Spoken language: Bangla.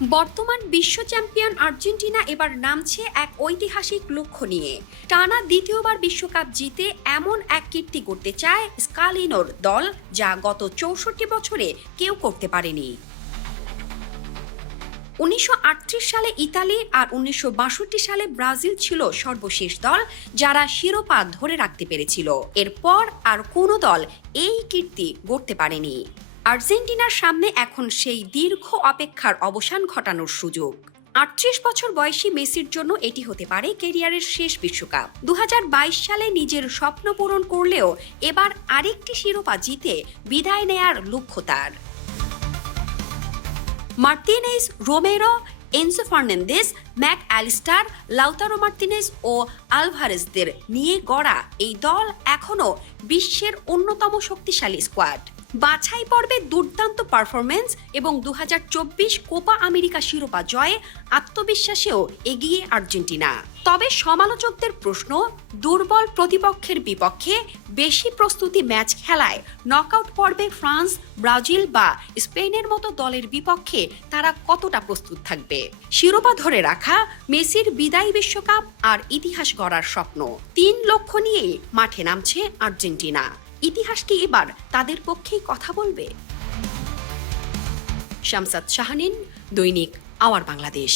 বর্তমান বিশ্ব চ্যাম্পিয়ন আর্জেন্টিনা এবার নামছে এক ঐতিহাসিক লক্ষ্য নিয়ে। টানা দ্বিতীয়বার বিশ্বকাপ জিতে এমন এক কীর্তি করতে চায় স্কালিনোর দল, যা গত ৬৪ বছরে কেউ করতে পারেনি। ১৯৩৮ সালে ইতালি আর ১৯৬২ সালে ব্রাজিল ছিল সর্বশেষ দল যারা শিরোপা ধরে রাখতে পেরেছিল। এরপর আর কোনো দল এই কীর্তি গড়তে পারেনি। আর্জেন্টিনার সামনে এখন সেই দীর্ঘ অপেক্ষার অবসান ঘটানোর সুযোগ। ৩৮ বছর বয়সী মেসির জন্য এটি হতে পারে ক্যারিয়ারের শেষ বিশ্বকাপ। ২০২২ সালে নিজের স্বপ্ন পূরণ করলেও এবার আরেকটি শিরোপা জিতে বিদায় নেয়ার লক্ষ্য তার। Martinez, Romero, Enzo Fernandez, Mac Allister, Lautaro Martinez ও আলভারেজদের নিয়ে গড়া এই দল এখনও বিশ্বের অন্যতম শক্তিশালী স্কোয়াড। বাছাই পর্বে দুর্দান্ত পারফরমেন্স এবং ২০২৪ কোপা আমেরিকা শিরোপা জয়ে আত্মবিশ্বাসেও এগিয়ে আর্জেন্টিনা। তবে সমালোচকদের প্রশ্ন, দুর্বল প্রতিপক্ষের বিপক্ষে বেশি প্রস্তুতি ম্যাচ খেলায় নকআউট পর্বে ফ্রান্স, ব্রাজিল বা স্পেনের মতো দলের বিপক্ষে তারা কতটা প্রস্তুত থাকবে। শিরোপা ধরে রাখা, মেসির বিদায়ী বিশ্বকাপ আর ইতিহাস গড়ার স্বপ্ন, ৩ লক্ষ্য নিয়েই মাঠে নামছে আর্জেন্টিনা। ইতিহাস কি এবার তাদের পক্ষেই কথা বলবে? শামসাদ শাহানীন, দৈনিক আওয়ার বাংলাদেশ।